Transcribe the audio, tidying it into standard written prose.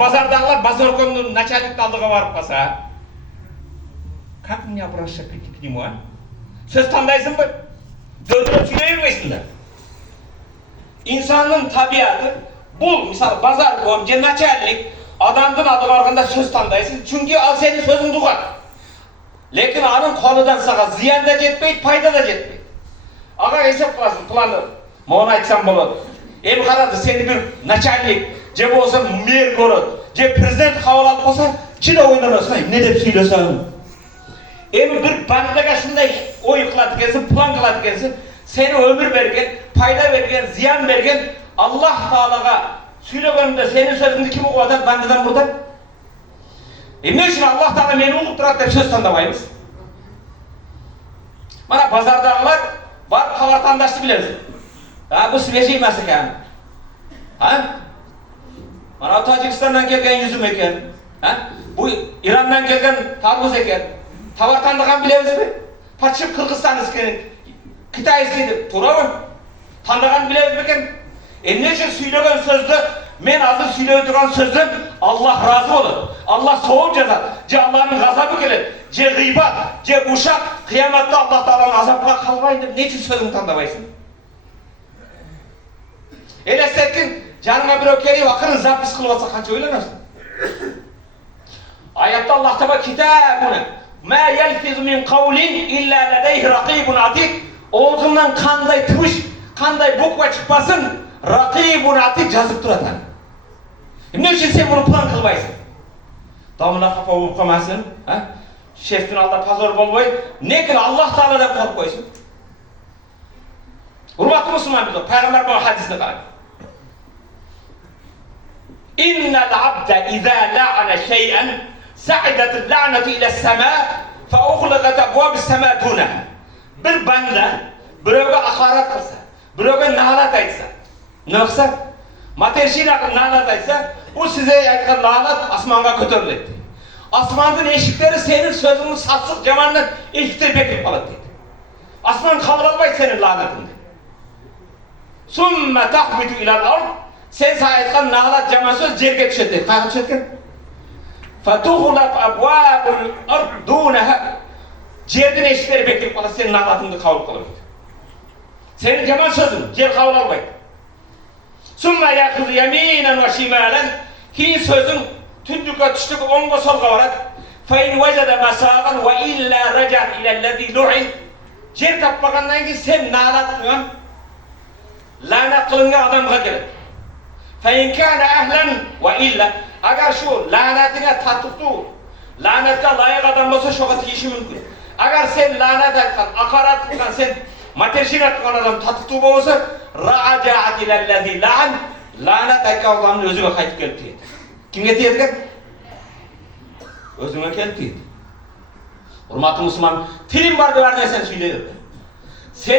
Bazardağlar Bazarkon'un начальник алдыға барып қалса, как мне обращаться к нему, а? Söz tandayсың ба? Дөңгелеп сөйлей бермейсіңдер. İnsanın tabiatı, бұл, мысалы, Bazarkon, же начальник, адамдың алдыға барғанда söz tandayсың, çünkü ал senin sözün дұғат. Lekin anın қолыдан саға зиян да жетпейді, пайда да жетпейді. Аға есеп қыласың, планы, маған айтсам болады. Ем қарады, сені бір начальник, же болса мэр көреді, же президент қабыл алып болса, чида ойнанасың, не деп сөйлесің? Ем бір бандыға шындай ой қылады екенсің, план қылады екенсің, сені өмір берген, пайда берген, зиян берген Аллах Тағалаға сөйлегенімде сенің сөзіңді кім оқып жатады, бандыдан бұрдан? Ne үшін Аллах Тағала мені оқып тұрады деп сөз таңдамаймыз? Мана базардағылар барып хабар таңдашты білесің. Бұл свежий мас екен. Мана Тәжікстаннан келген жүзім екен. Бұл Ираннан келген тарбыз екен. Товар таңдаған білеміз бе? Патшып Қырғызстан іскен, Қытай іскен, тура ма? Таңдаған білеміз бе екен? Ne үшін сөйлеген сөзді, мен азыр сөйлеп тұрған сөзді Аллах разы болады. Аллах соғып жазады. Же Аллахның ғазабы келеді. Же ғибат, же ушақ, қияматта Аллах Тағаланың азапқа қалмайын деп не үшін сөзіңді таңдамайсың? Елестеткен, жаныңа біреу келіп, ақырын запис қылып отса қанша ойланасың? Аятта Аллах Тағала китабуна ма ялфизу мин қаулин илля ладайхи рақибун атид. Аузыңнан қандай түш, қандай буква шықпасын, рақибун атид жазып тұрады. Ne үшін сен бұны план қылбайсың? Дамына қапа болып қалмасын, шефтің алдында позор болмай, неге Аллах Тағаладан қорқып қойсын? Құрметті мұсылман біздер, пайғамбар болған хадисіне қараңыз. Иннал абда иза лa'ана шей'ан сa'идат лa'нату иля сама фа уғлиғат абуаб сама дунаха. Bir банда біреуге ақарат қылса, біреуге нағлат айтса, не қылса? Матершина нағлат айтса, bu size айтқан лағнат асманға көтеріледі. Асмандың ешіктері сенің сөзіңнің сатсық жаманнан ешіктер бекіп қалады дейді. Асман қабыл алмайды сенің лағнатыңды. Сумма тахбиту илал ард, сен айтқан нағлат жаман сөз жерге түседі дейді. Қайға түседі екен? Фатухлап абуабул ард дунаха, жердің ешіктері бекіп қалады, сенің нағлатыңды қабыл қалады дейді. Сенің жаман сөзің жер қабыл алмайды. Summa yakıdı yaminen ve şimalen, ki sözün tündüke tüştük onga solga varad. Fe in vecede mesağın ve illa racan ilellezi lu'in. Cer tapmağından ki sen nağlat kılan, lanet kılınga adamga gelir. Fe in kâne ehlen ve illa, agar şu lanetine tatlıktı, lanetine layık adam olsa şoka tiyişi mümkün. Agar sen lanet etken, akarat kılgan, sen Mateşin etken adam tatlıktı olsa, Ra'acaat ilellezi la'an, lanet ayka Allah'ın özüne kayıp gelip deydi. Kim getirdi? Özüne gelip deydi. Hurmatlı Müslüman, tilim var da var ne sen söyleydi.